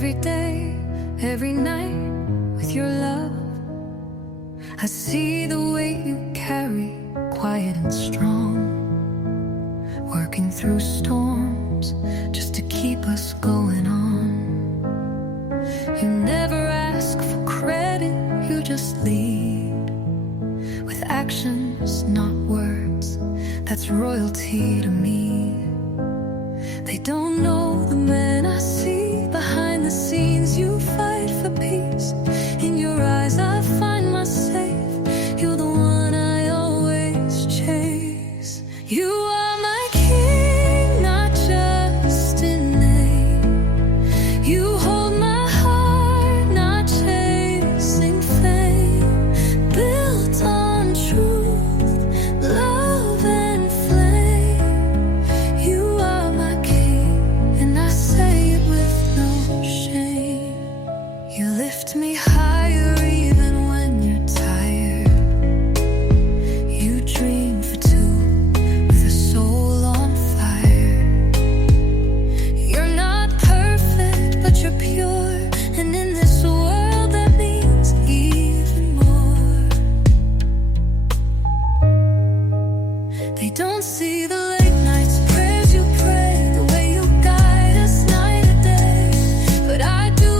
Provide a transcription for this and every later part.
every day, every night with your love. I see the way you carry, quiet and strong, working through storms just to keep us going on. You never ask for credit, you just lead with actions, not words. That's royalty to me. They don't know the man I see behind the scenes. You fight for peace. In your eyes I find my safe. You're the one I always chase. You are my king, not just in name. You hold my heart, not chasing fame. Built on truth, love and flame. You are my king, and I say it with no shame. You lift me higher even when you're tired. You dream for two with a soul on fire. You're not perfect, but you're pure. And in this world that means even more. They don't see the late nights, prayers you pray, the way you guide us night and day. But I do,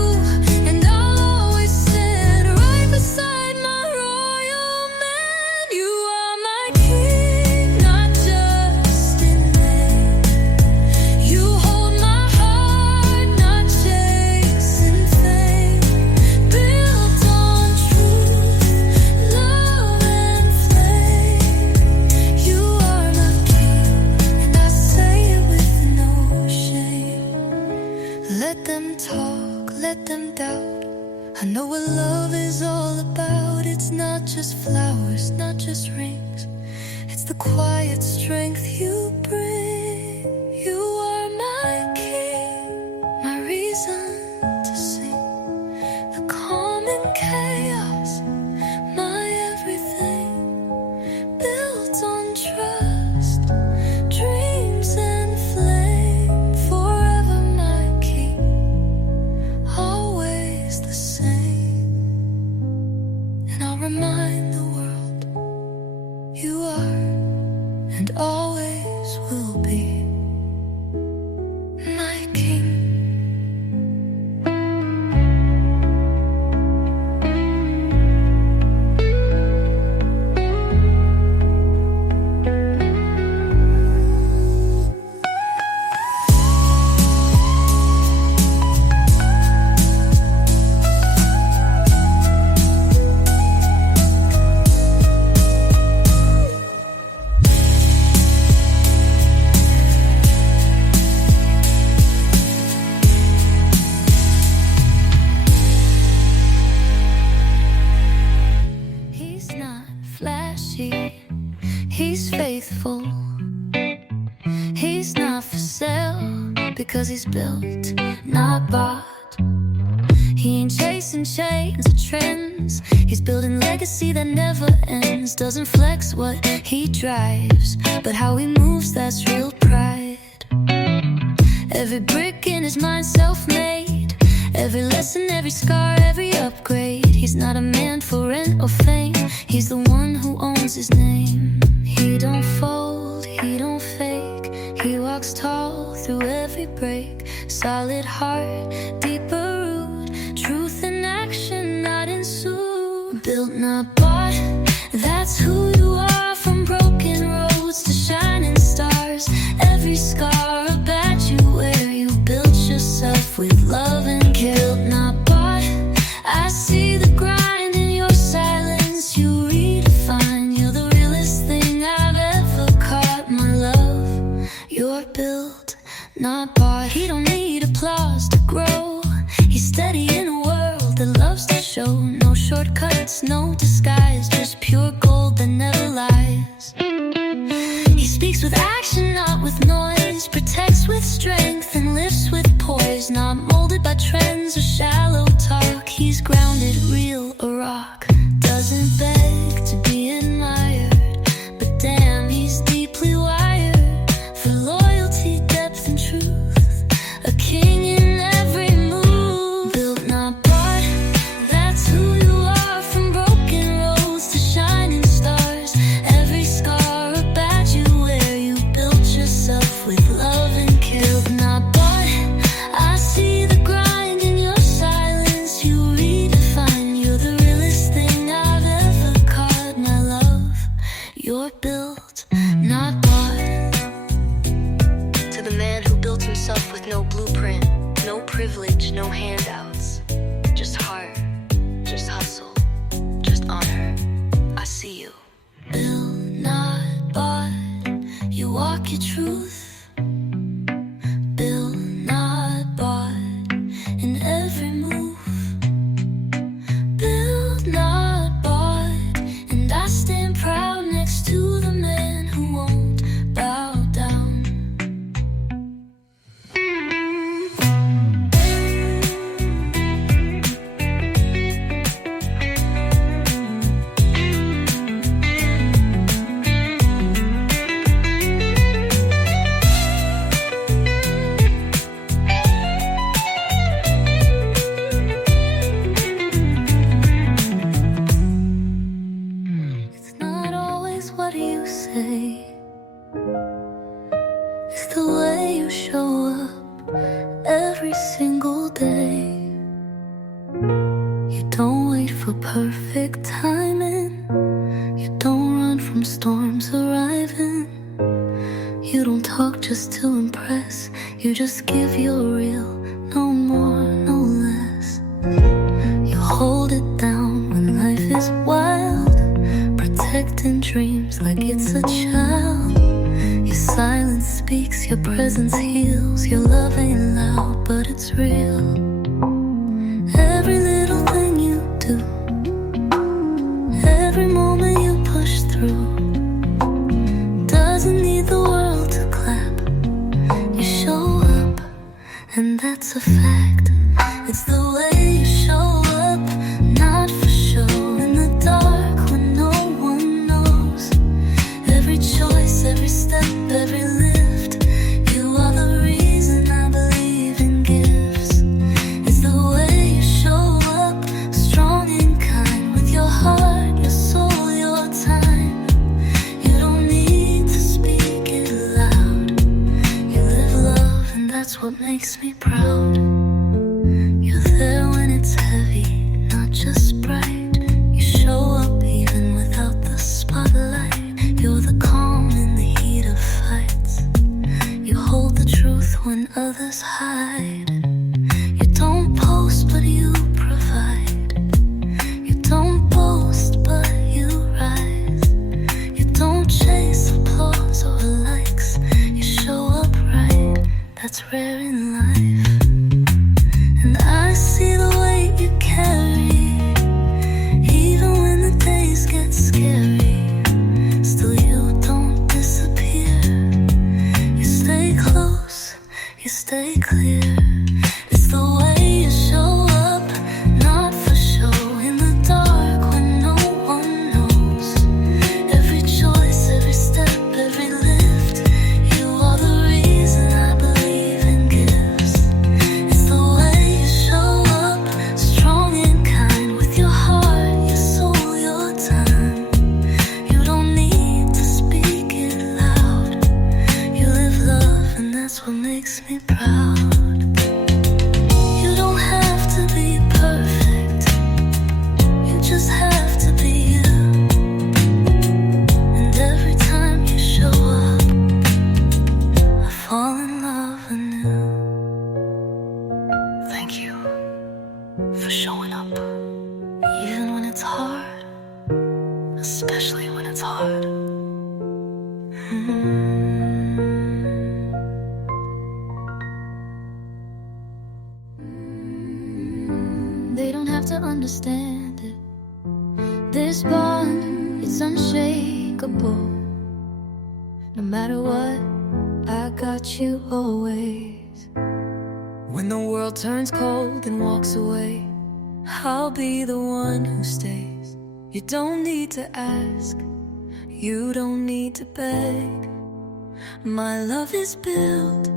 and I'll always stand right beside my royal man. You are my king, not just in name. You hold my heart, not chasing fame. Built on truth, love and flame. You are my king, and I say it with no shame. Let them talk, let them doubt. I know what love is all about. It's not just flowers, not just rings. It's the quiet strength you bring. You are my king, my reason to sing. The calm in chaos, my everything. Built on trust, dreams and flame. Forever my king, always the same. And I'll remind the world you are and always will be my king. He's not flashy, he's faithful. He's not for sale because he's built, not bought. He ain't chasing chains or trends. He's building legacy that never ends. Doesn't flex what he drives, but how he moves, that's real pride. Every brick in his mind self-made. Every lesson, every scar, every upgrade. He's not a man for rent or fame. He's the one who owns his name. He don't fold, he don't fake. He walks tall through every break. Solid heart, deeper root. Truth in action, not in suit. Built, not bought, that's who you are. From broken roads to shining stars. Every scar a badge you wear. You built yourself with love and care. Built, not bought, I see the grind in your silence. You redefine, you're the realest thing I've ever caught. My love, you're built, not bought. He don't need applause to grow. He's steady in a world that loves to show. No shortcuts, no disguise, just pure gold that never lies. He speaks with action, not with noise. Protects with strength and lifts with poise. Not molded by trends or shallow talk. He's grounded, real, a rock. Doesn't beg to be admired, but damn, he's deeply wired for loyalty, depth and truth. A king in every move. privilege, no handouts. Just heart, just hustle, just honor. I see you. Built, not bought. You walk your truth. Built, not bought. In every move. Built, not bought. And I stand proud next to the man who won't bow down. It's not always what you say. It's the way you show up every single day. You don't wait for perfect timing. You don't run from storms arriving. You don't talk just to impress. You just give your real, no more, no less. You hold it down when life is wild, protecting dreams like it's a child. Your silence speaks, your presence heals. Your love ain't loud, but it's real. Every little thing you do, every moment you push through, doesn't need the world to clap. You show up, and that's a fact. It's the way you show up, not for show. In the dark when no one knows. Every choice, every step, every lift. You are the reason I believe in gifts. It's the way you show up, strong and kind. With your heart, your soul, your time. You don't need to speak it loud. You live love, and that's what makes me proud. You're there when it's heavy, not just bright. You show up even without the spotlight. You're the calm in the heat of fights. You hold the truth when others hide. You don't post, but you provide. You don't boast, but you rise. You don't chase applause or likes. You show up right, that's rare in life. And I see the weight you carry, even when the days get scary. Still you don't disappear. You stay close, you stay clear. It's the way you show up, not for show. In the dark when no one knows. Every choice, every step, every lift. You are the reason I believe in gifts. It's the way you show up, strong and kind. With your heart, your soul, your time. You don't need to speak it loud. You live love, and that's what makes me proud. You don't have to be perfect. You just have to be you. And every time you show up, I fall in love anew. Thank you for showing up, even when it's hard, especially when it's hard. They don't have to understand it. This bond, it's unshakable. No matter what, I got you always. When the world turns cold and walks away, I'll be the one who stays. You don't need to ask, you don't need to beg. My love is built,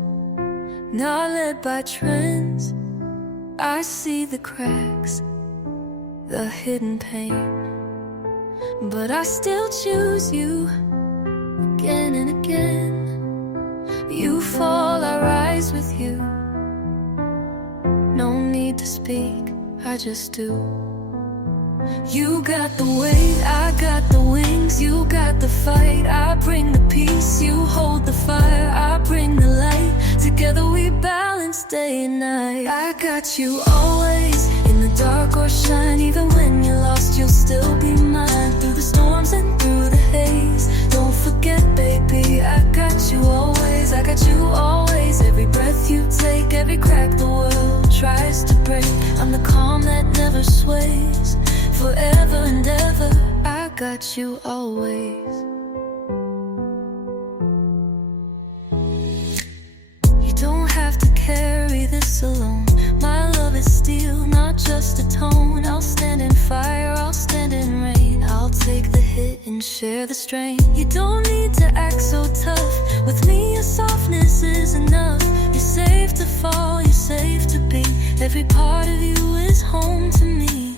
not led by trends. I see the cracks, the hidden pain, but I still choose you again and again. You fall, I rise with you. No need to speak, I just do. You got the weight, I got the wings. You got the fight, I bring the peace. You hold the fire, I bring the light. Together we balance day and night. I got you always, in the dark or shine. Even when you're lost, you'll still be mine. Through the storms and through the haze, don't forget, baby, I got you always. I got you always. Every breath you take, every crack the world tries to break, I'm the calm that never sways. Forever and ever, I got you always. You don't have to carry this alone. My love is steel, not just a tone. I'll stand in fire, I'll stand in rain. I'll take the hit and share the strain. You don't need to act so tough. With me your softness is enough. You're safe to fall, you're safe to be. Every part of you is home to me.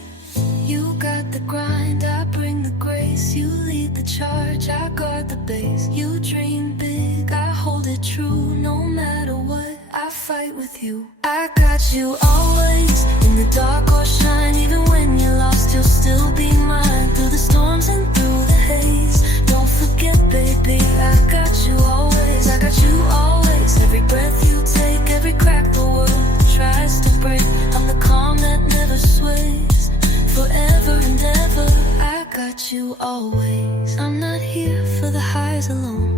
You got the grind, I bring the grace. You lead the charge, I guard the base. You dream big, I hold it true. No matter what, I fight with you. I got you always, in the dark or shine. Even when you're lost, you'll still be mine. Through the storms and through the haze, don't forget, baby, I got you always. I got you always. Every breath you take, every crack the world tries to break, I'm the calm that never sways. Forever and ever, I got you always. I'm not here for the highs alone.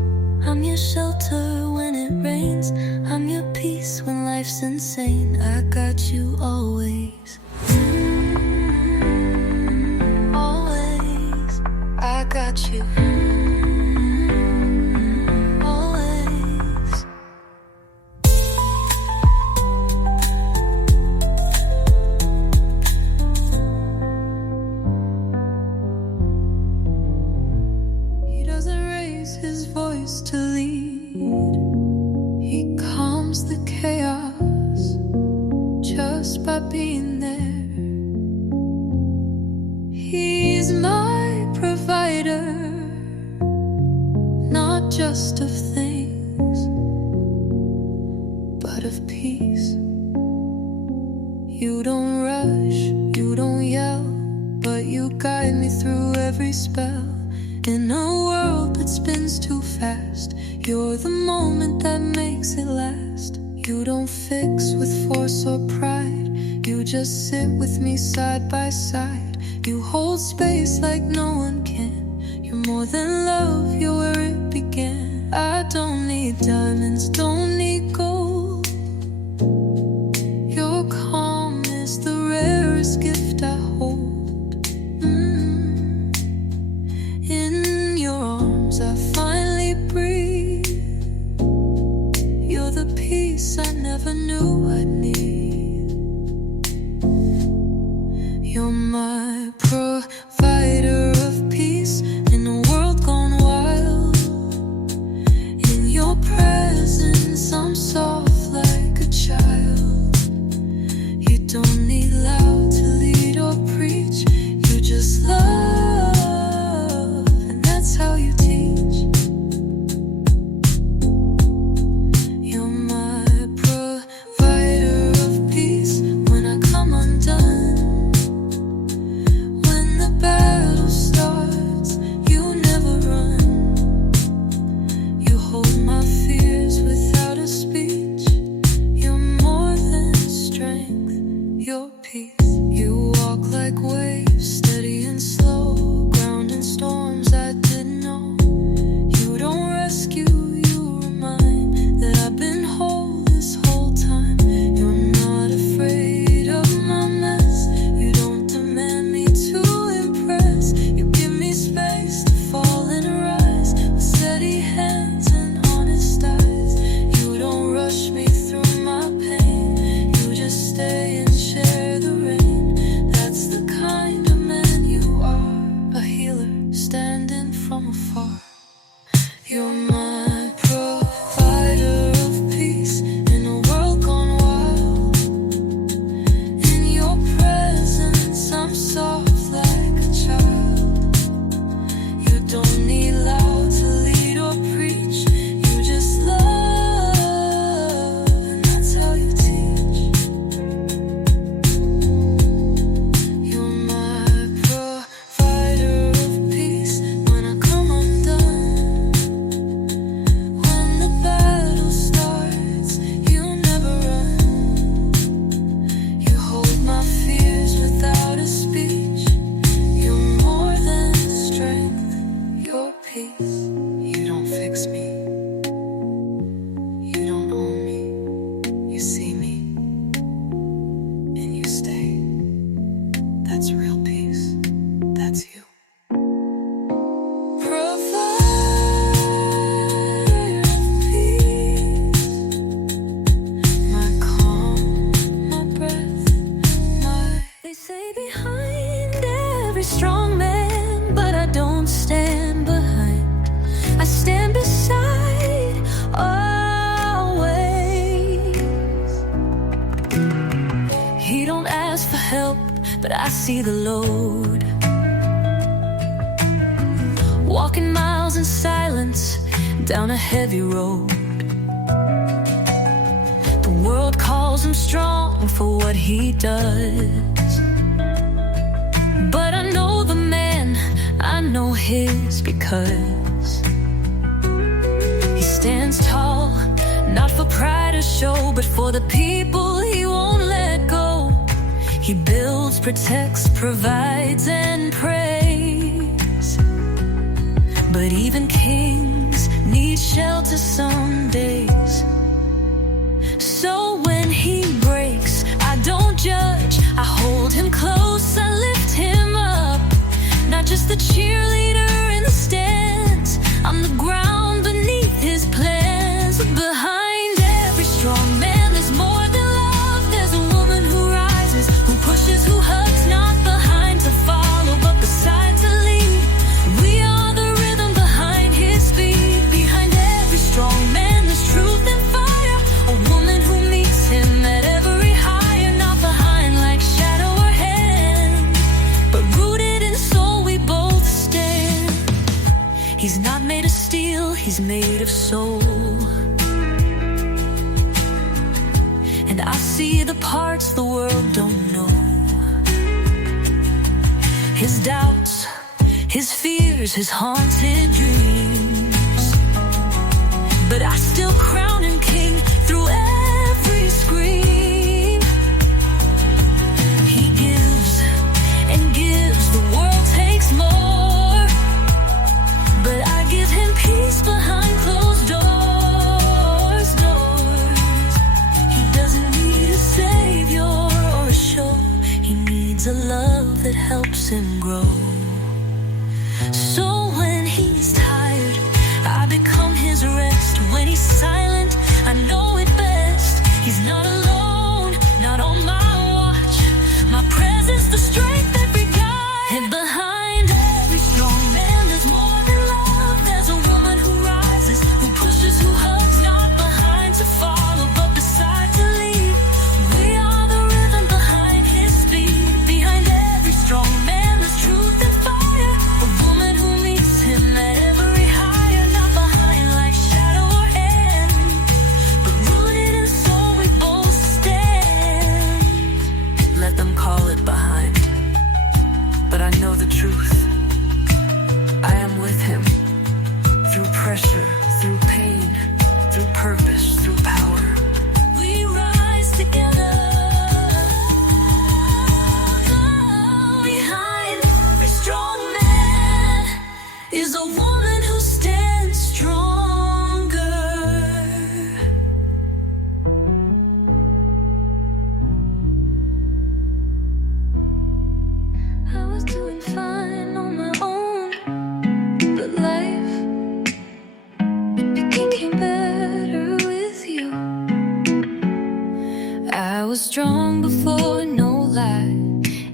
I'm your shelter when it rains. I'm your peace when life's insane. I got you always. Always, I got you. Always. He doesn't raise his voice to lead. He calms the chaos just by being there. He's my provider, not just of things, but of peace. You don't rush, you don't yell, but you guide me through every spell. In a world that spins too fast, you're the moment that makes it last. You don't fix with force or pride. You just sit with me side by side. You hold space like no one can. You're more than love, you're where it began. I don't need diamonds, don't need gold. Your calm is the rarest gift I hold. In your arms I finally breathe. You're the peace I never knew I'd need. You're my provider of peace in a world gone wild. but I see the load. Walking miles in silence down a heavy road. The world calls him strong for what he does, but I know the man, I know his because he stands tall, not for pride or show, but for the people he won't let go. He builds, protects, provides, and prays. But even kings need shelter some days. So when he breaks, I don't judge, I hold him close, I lift him up. Not just the cheerleader in the stands, I'm the ground beneath his plans. Behind every strong man there's more than love. There's a woman who rises, who pushes, who hugs, not behind to follow, but beside to lead. We are the rhythm behind his speed. Behind every strong man there's truth and fire. A woman who meets him at every higher, not behind like shadow or hand, but rooted in soul we both stand. He's not made of steel, he's made of soul. And I see the parts the world don't know. His doubts, his fears, his haunted dreams. But I still crown him king through every scream. He gives and gives, the world takes more. But I give him peace behind closed doors, doors. He doesn't need a savior or a show. He needs a love that helps him grow. So when he's tired, I become his rest. When he's silent, I know it best. He's not alone, not on my watch. My presence, the strength every guide. And behind every strong man there's more than love. There's a woman who rises, who pushes, who hugs, not behind to follow, but beside to lead. We are the rhythm behind his speed. Behind every strong man there's truth and fire. A woman who meets him at every higher, not behind like shadow or hand, but rooted in soul we both stand. Let them call it behind, but I know the truth. I am with him through pressure, through pain, through purpose, through power. We rise together. Behind every strong man is a woman who stands stronger. I was doing fine on my own, but life, it became better with you. I was strong before, no lie,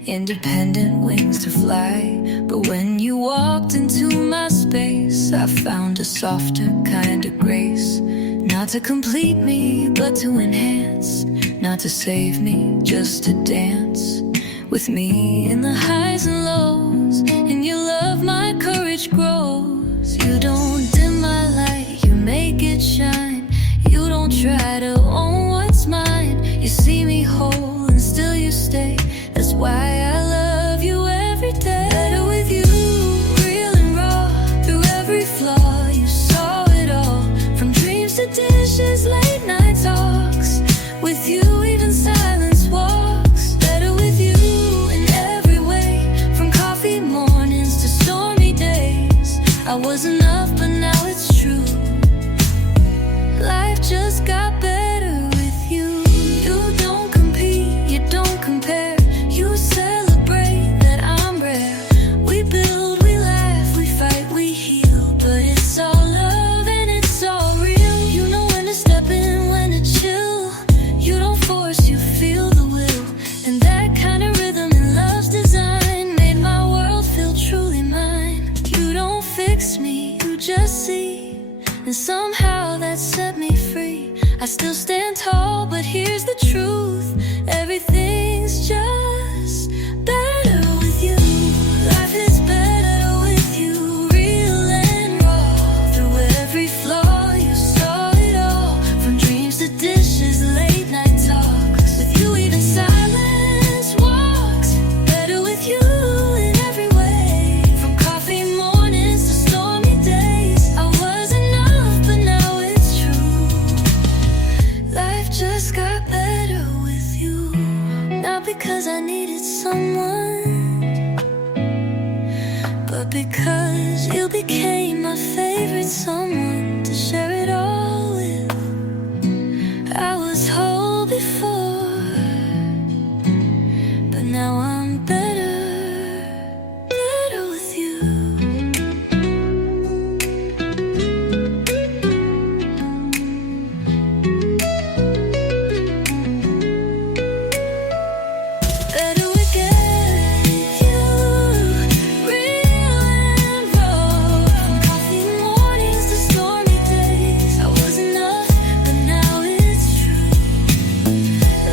independent wings to fly. But when you walked into my space, I found a softer kind of grace. Not to complete me, but to enhance. Not to save me, just to dance with me in the highs and lows. In your love my courage grows. You don't dim my light, you make it shine. You don't try to own what's mine. You see me whole and still you stay. That's why I love you every day. Better with you, real and raw. Through every flaw you saw it all. From dreams to dishes, late night talks. With you even silence walks. Better with you in every way. From coffee mornings to stormy days. I was enough but now it's true. Life just got better with you. You don't compete, you don't compare. You celebrate that I'm rare. We build, we laugh, we fight, we heal. But it's all love and it's all real. You know when to step in, when to chill. You don't force, you feel the will. And that kind of rhythm in love's design made my world feel truly mine. You don't fix me, you just see. And somehow that set me free. I still stand tall, but here's the truth. Everything's just better because I needed someone, but because you became my favorite someone to share it all with. I was whole before, but now I'm better with you. Better with you, real and raw. From coffee mornings to stormy days, I was enough, but now it's true.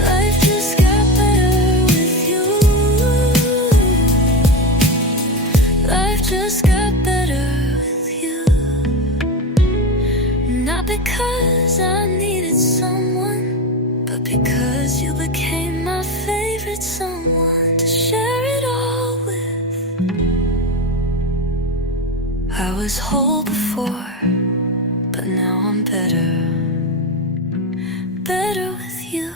Life just got better with you. Life just got better with you. Not because I needed someone, but because you became my favorite someone to share it all with. I was whole before, but now I'm better with you.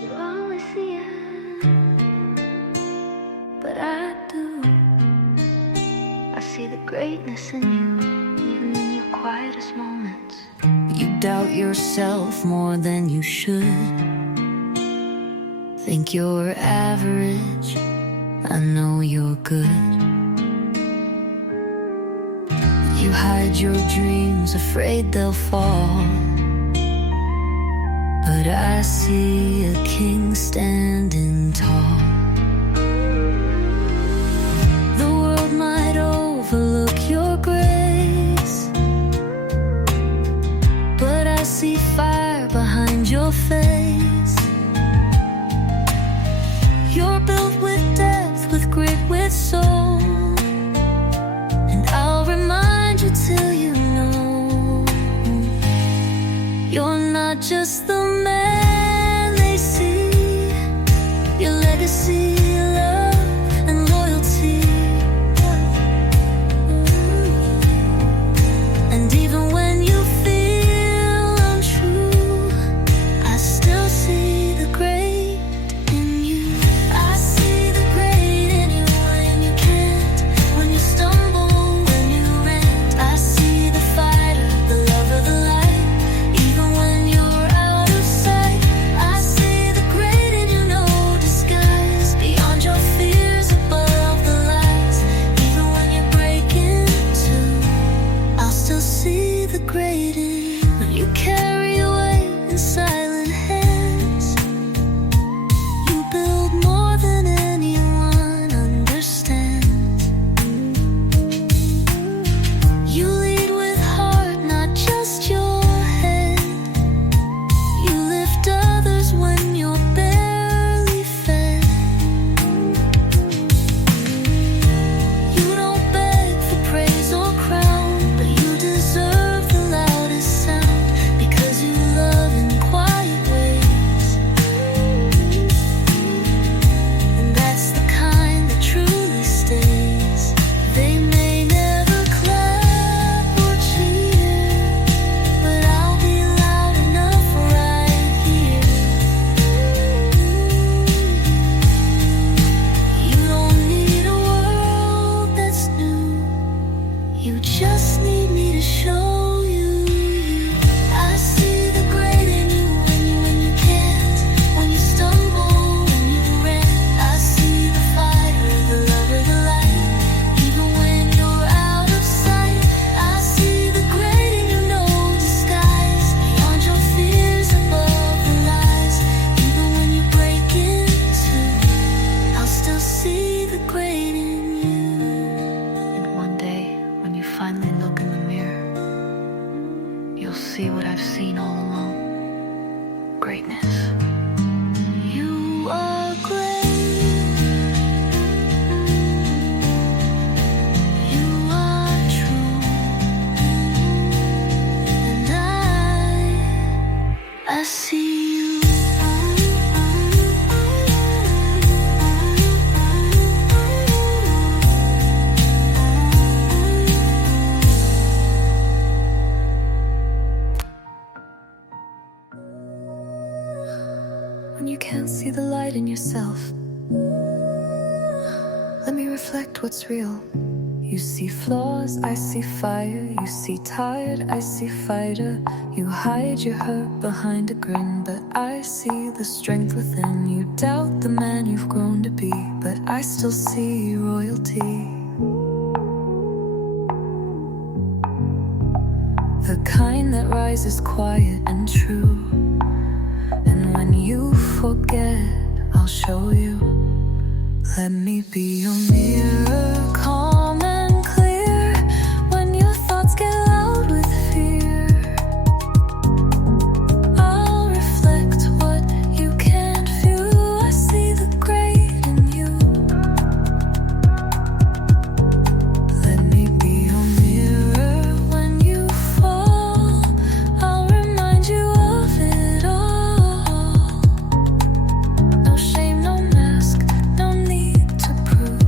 You always see it, but I do. I see the greatness in you, even in your quietest moments. You doubt yourself more than you should. Think you're average, I know you're good. You hide your dreams, afraid they'll fall, but I see a king standing tall. The world might overlook your grace, but I see fire behind your face. You're built with depth, with grit, with soul, and I'll remind you till you know you're not just the man they see. Your legacy, love, and loyalty. And even when you feel untrue, I still see the great in you. I see the great in you when you can't, when you stumble, when you rant. I see the fighter, the lover, the light, even when you're out of sight. I see the great in you, no disguise, beyond your fears, above the lies. Even when you break into, I'll still see the great in you. When you carry away in silent hands, you build more than anyone understands. You lead with heart, not just your head. You lift others when you're barely fed. You don't beg for praise or crown, but you deserve the loudest sound, because you love in quiet ways. And that's the kind that truly stays. They may never clap or cheer, but I'll be loud enough right here. You don't need a world that's new, you just need me to show you. I see the great in you when you can't, when you stumble, when you rant. I see the fighter, the lover, the light, even when you're out of sight. I see the great in you, no disguise, beyond your fears, above the lies. Even when you break into, I'll still see the great in you. And one day, when you finally look in the mirror, you'll see what I've seen all along. Greatness. You are great. You are true. And I see you. when you can't see the light in yourself. Let me reflect what's real. You see flaws, I see fire. You see tired, I see fighter. You hide your hurt behind a grin, but I see the strength within. You doubt the man you've grown to be, but I still see royalty. The kind that rises quiet and true. And when you forget, I'll show you. Let me be your mirror, calm and clear. When your thoughts get loud with fear, I'll reflect what you can't view. I see the great in you. Let me be your mirror when you fall. I'll remind you of it all. No shame, no mask, no need to prove.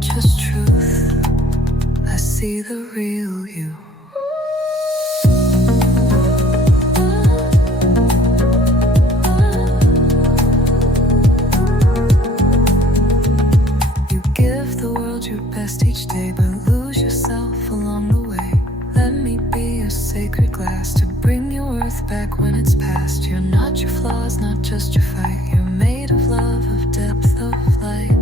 Just truth. I see the real you. You give the world your best each day, but lose yourself along the way. Let me be a sacred glass to bring your worth back when it's past. You're not your flaws, not just your fight. You're made of love, of depth, of light.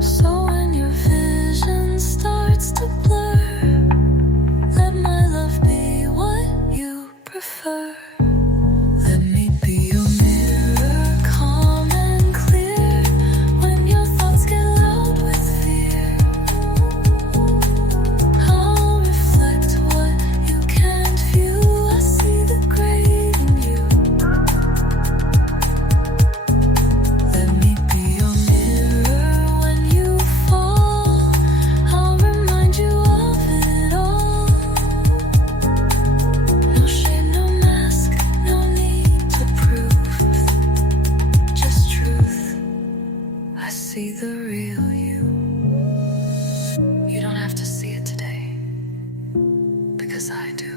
So when your vision starts to blur, let my love be what you prefer. Let me be your mirror, calm and clear. When your thoughts get loud with fear, I'll reflect what you can't view. I see the great in you. Let me be your mirror when you fall. I'll remind you of it all. No shame, no mask, no need to prove. Just truth. I see the real you. You don't have to see it today, because I do.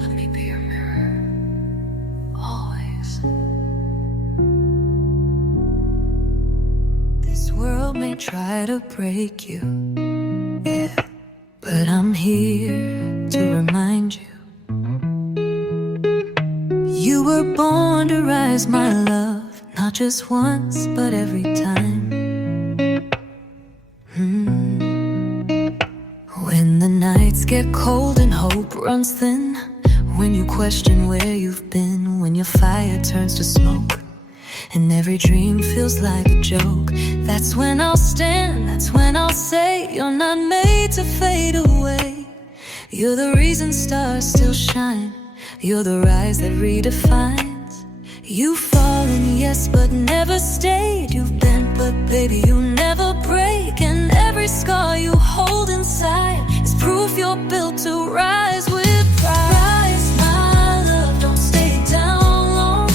Let me be your mirror, always. This world may try to break you, yeah, but I'm here to remind you. You were born to rise, my love, not just once, but every time. When the nights get cold and hope runs thin, when you question where you've been, when your fire turns to smoke and every dream feels like a joke, that's when I'll stand, that's when I'll say you're not made to fade away. You're the reason stars still shine. You're the rise that redefines. You've fallen, yes, but never stayed. You've bent, but baby, you never break. And every scar you hold inside is proof you're built to rise with pride. Rise, my love, don't stay down long.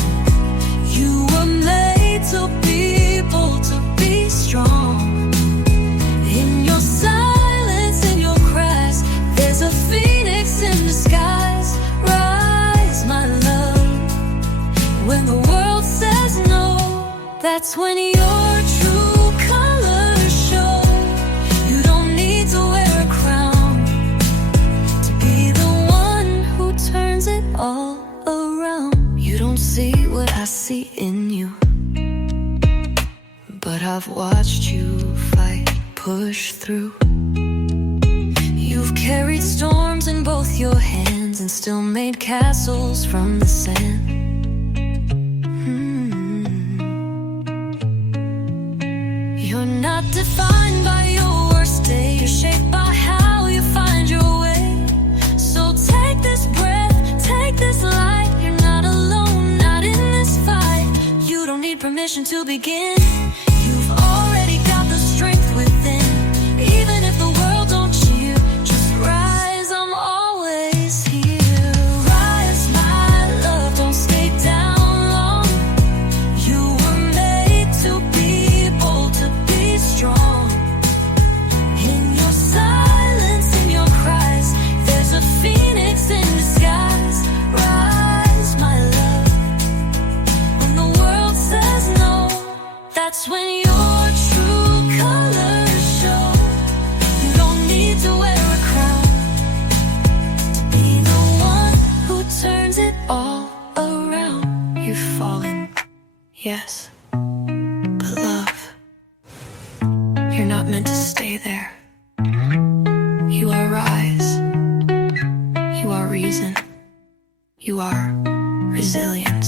You were made to be bold, to be strong. In your silence, in your cries, there's a phoenix in disguise. Rise, my love. When the world says no, that's when your true colors show. You don't need to wear a crown to be the one who turns it all around. You don't see what I see in you, but I've watched you fight, push through. You've carried storms in both your hands and still made castles from the sand. You're not defined by your worst day. You're shaped by how you find your way. So take this breath, take this light. You're not alone, not in this fight. You don't need permission to begin. You've already got the strength within. Even if the world don't cheer, just rise, I'm always here. Rise, my love, don't stay down long. You were made to be bold, to be strong. In your silence, in your cries, Yes, but love, you're not meant to stay there. You are rise. You are reason. You are resilient.